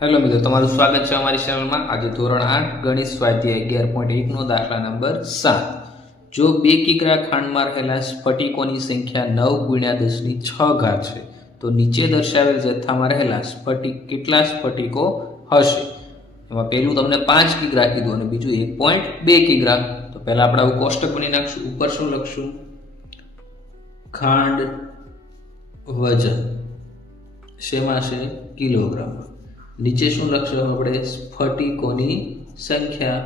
Hello મિત્રો, તમારું સ્વાગત છે અમારી ચેનલમાં। આજે ધોરણ 8 ગણિત સ્વાધ્યાય 11.1 નો દાખલા નંબર 7। જો 2 કિગ્રા ખાંડમાં રહેલા સ્ફટિકોની સંખ્યા 9 × 10⁶ છે તો નીચે દર્શાવેલ જથ્થામાં રહેલા સ્ફટિક કેટલા સ્ફટિકો હશે? એમાં પહેલું તમને 5 કિગ્રા કીધું અને બીજું 1.2 કિગ્રા। તો પહેલા આપણે આવું કોષ્ટક બની નાખશું। ઉપર શું લખશું? ખાંડ વજન શેમાં છે? કિલોગ્રામ। નીચે શું લખશું આપણે? સ્ફટિકોની સંખ્યા।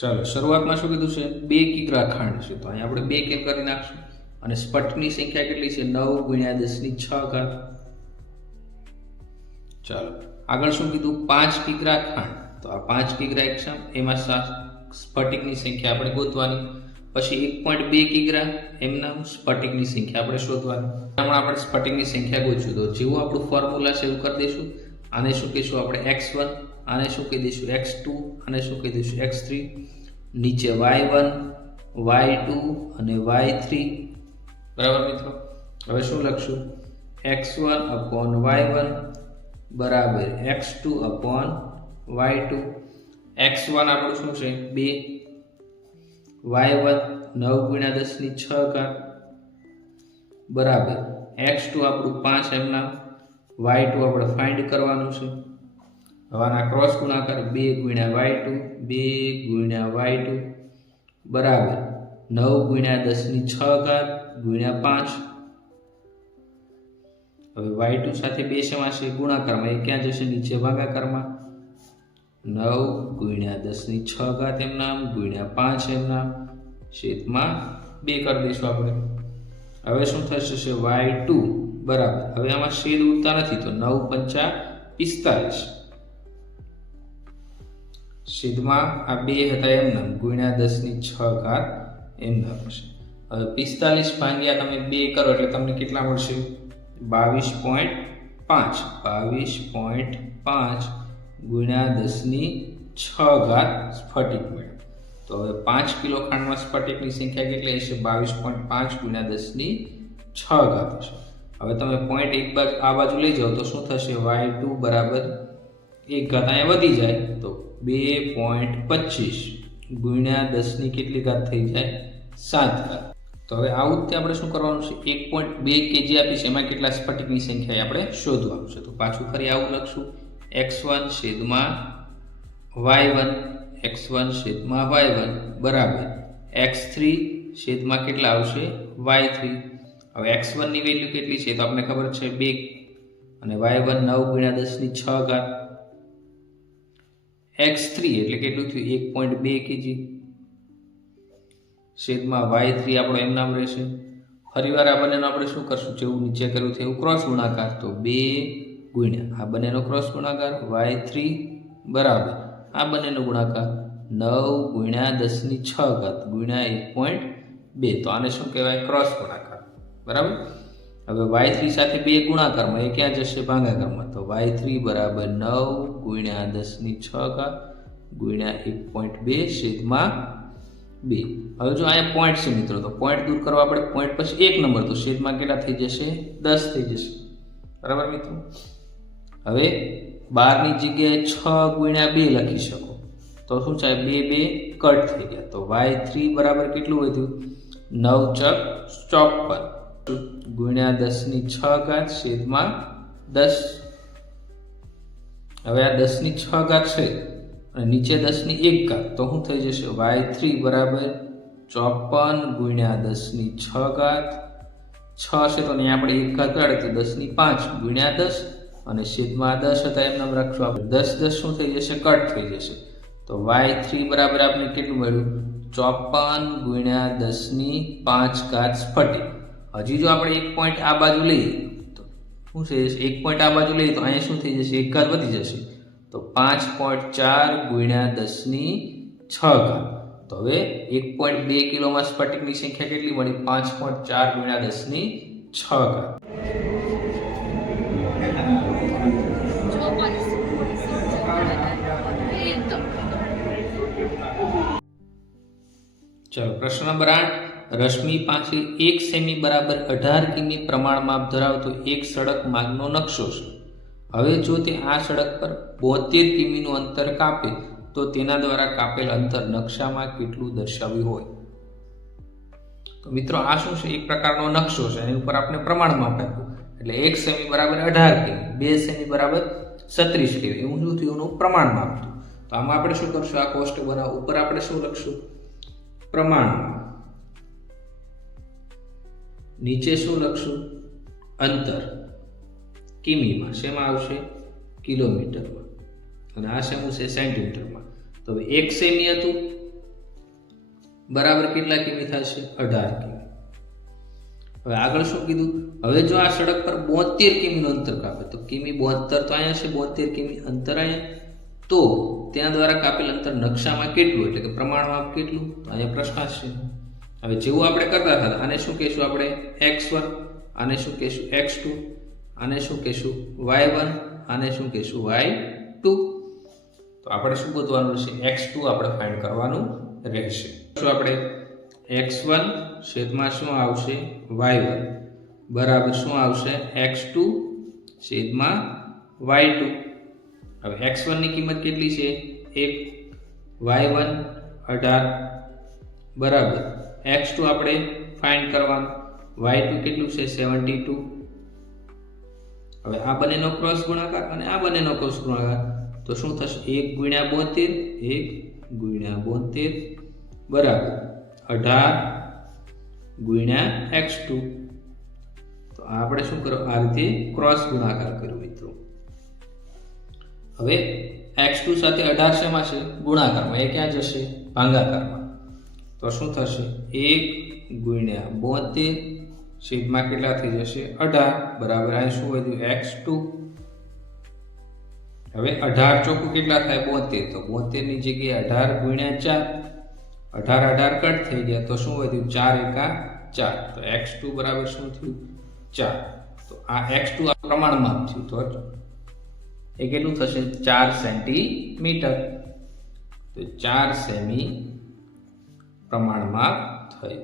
ચાલો શરૂઆતમાં શું કીધું છે? 2 કિગ્રા ખાંડ છે તો અહીં આપણે 2 કેમ કરી નાખશું અને સ્ફટિકની સંખ્યા કેટલી છે? 9 × 10⁶। ચાલો આગળ શું કીધું? 5 કિગ્રા ખાંડ તો આ 5 કિગ્રા એક્શન એમાં સ્ફટિકની સંખ્યા આપણે ગોતવાની। પછી 1.2 કિગ્રા એમના સ્ફટિકની સંખ્યા આપણે શોધવાની। હમણાં આપણે સ્ફટિકની સંખ્યા ગોતશું તો જેવું આપણું ફોર્મ્યુલા છે એવું કરી દઈશું। આને શું કહીશું આપણે? x1, આને શું કહી દઈશું? x2, આને શું કહી દઈશું? x3। નીચે y1, y2 અને y3। બરાબર મિત્રો? હવે શું લખશું? x1/y1 બરાબર x2/y2। x1 આપણું શું છે? 2, y1 9 × 10⁶ બરાબર x2 આપણું 5 એમના, y2 આપણે ફાઇન્ડ કરવાનું છે। હવે આના ક્રોસ ગુણાકાર 2 × y2 બરાબર 9 × 10⁶ × 5। હવે y2 સાથે 2 શેમાં છે? ગુણાકારમાં। એ ક્યાં જશે? નીચે ભાગાકારમાં। 9 × 10⁶ એમના × 5 એમના છેદમાં 2 કરી દઈશું આપણે। હવે શું થશે? y2 બરાબર, હવે આમાં છેદ ઉડતા નથી તો 9 × 5 = 45 છેદમાં આ 2 હતા એમના × 10⁶ એમના હશે। હવે 45 ભાગ્યા તમે 2 કરો એટલે તમને કેટલા મળશે? 22.5 × 10⁶ સ્ફટિક મળે। તો હવે 5 કિલો ખાંડમાં સ્ફટિકની સંખ્યા કેટલી હશે? 22.5 × 10⁶ હશે। હવે તમે પોઈન્ટ એક બાજુ આ બાજુ લઈ જાઓ તો શું થશે? y2 બરાબર 1 અહીંયા વધી જાય તો 2.25 × 10 કેટલી ઘાત થઈ જાય? 7 ઘાત। તો હવે આવું જ આપણે શું કરવાનું છે? 1.2 kg આપી છે એમાં કેટલા સ્ફટિકની સંખ્યા આપણે શોધવાનું છે। તો પાછું ફરી આવું લખશું x1/y1 x1/y1 બરાબર x3 છેદમાં કેટલા આવશે? y3। હવે x1 ની વેલ્યુ કેટલી છે? તો આપણને ખબર છે 2 અને y1 9 × 10⁶ x3 એટલે કેટલું થયું? 1.2 kg છેદમાં y3 આપણો એમ નામ રહેશે। ફરીવાર આ બંનેનો આપણે શું કરશું? જેવું નીચે કર્યું છે એવું ક્રોસ ગુણાકાર। તો 2 × આ બંનેનો ક્રોસ ગુણાકાર y3 બરાબર આ બંનેનો ગુણાકાર 9 × 10⁶ × 1.2। તો આને શું કહેવાય? ક્રોસ ગુણાકાર। બરાબર? હવે y3 સાથે 2 ગુણાકારમાં એ ક્યાં જશે? ભાગાકારમાં। તો y3 બરાબર 9 × 10⁶ × 1.2 છેદમાં 2। હવે જો અહીંયા પોઈન્ટ છે મિત્રો તો પોઈન્ટ દૂર કરવા આપણે પોઈન્ટ પછી 1 નંબર તો છેદમાં કેટલા થઈ જશે? 10 થઈ જશે। બરાબર મિત્રો? હવે 12 ની જગ્યાએ 6 × 2 લખી શકો તો શું થાય? 2 કટ થઈ ગયા તો y3 બરાબર કેટલું વધ્યું? 9 × 54 × 10⁶ છેદમાં 10। હવે આ 10⁶ છે અને નીચે 10⁴ તો શું થઈ જશે? y3 બરાબર 54 × 10⁶ 6 છે તો અહીં આપણે 1 ઘાત કાઢે તો 10⁵ × 10 અને છેદમાં 10 હતા એમ નામ રાખશું આપણે। 10 શું થઈ જશે? કટ થઈ જશે। તો y3 બરાબર આપણે કેટલું મળ્યું? 54 × 10⁵ સ્ફટિક। હજી જો આપણે 1 પોઈન્ટ આ બાજુ લઈએ તો શું થઈ જશે? 1 પોઈન્ટ આ બાજુ લઈએ તો અહીંયા શું થઈ જશે? 1 ઘાત વધી જશે તો 5.4 × 10⁶। તો હવે 1.2 કિલોમાં સ્ફટિકની સંખ્યા કેટલી મળી? 5.4 × 10⁶। ચાલો પ્રશ્ન નંબર 8। રશ્મિ પાસે 1 સેમી બરાબર 18 કિમી પ્રમાણ માપ ધરાવતો એક સડક માર્ગનો નકશો છે. હવે જો તે આ સડક પર 72 કિમીનું અંતર કાપે તો તેના દ્વારા કાપેલ અંતર નકશામાં કેટલું દર્શાવ્યું હોય. તો મિત્રો આ શું છે? એક પ્રકારનો નકશો છે. એની ઉપર આપણે પ્રમાણ માપ આપ્યું. એટલે 1 સેમી બરાબર 18 કિમી, 2 સેમી બરાબર 36 કિમી, એવું શું થયું? એનું પ્રમાણ માપ થયું. તો આમાં આપણે શું કરશું? આ કોષ્ટક બનાવ ઉપર આપણે શું લખશું? પ્રમાણ માપ. નીચે શું લખશું? અંતર કિમીમાં. શેમાં આવશે? કિલોમીટરમાં. અને આ શેનું છે? સેન્ટીમીટરમાં. તો હવે 1 સેમી હતું બરાબર કેટલા કિમી થશે? 18 કિમી. હવે આગળ શું કીધું? હવે જો આ સડક પર 72 કિમીનું અંતર કાપે તો કિમી 72 તો અહીંયા છે, 72 કિમી અંતર અહીંયા, તો ત્યાં દ્વારા કાપેલ અંતર નકશામાં કેટલું, એટલે કે પ્રમાણમાં કેટલું? તો અહીંયા પ્રશ્ન છે. હવે જેવું આપણે કરતા હતા, આને શું કહેશું આપણે? x1, આને શું કહેશું? x2, આને શું કહેશું? y1, આને શું કહેશું? y2. તો આપણે શું ગોતવાનું છે? x2 આપણે ફાઇન્ડ કરવાનું રહેશે. શું આપણે x1 છેદમાં શું આવશે? y1 બરાબર શું આવશે? x2 છેદમાં y2. હવે x1 ની કિંમત કેટલી છે? 1, y1 18 બરાબર x2 આપણે ફાઇન્ડ કરવાનું, y2 કેટલું છે? 72. હવે આ બંનેનો ક્રોસ ગુણાકાર અને આ બંનેનો ક્રોસ ગુણાકાર તો શું થશે? 1 ગુણ્યા 72, 1 ગુણ્યા 72 બરાબર 18 ગુણ્યા x2. તો આપણે શું કરો? આ રીતે ક્રોસ ગુણાકાર કર્યો મિત્રો. હવે x2 સાથે 18 શેમાં છે? ગુણાકારમાં. એ ક્યાં જશે? ભાગાકારમાં. તો શું થશે? 1 ગુણ્યા 72 છેદમાં કેટલા થઈ જશે? 18 બરાબર અહીં શું વધ્યું? x2. હવે 18 ચોખ્ખું કેટલા થાય? 72. તો 72 ની જગ્યાએ 18 ગુણ્યા 4, 18 કટ થઈ ગયા તો શું વધ્યું? 4 એકા 4. તો x2 બરાબર શું થયું? 4. તો આ x2 આ પ્રમાણમાં થયું. તો એ કેટલું થશે? 4 સેન્ટીમીટર. તો 4 સેમી પ્રમાણમાં થયું.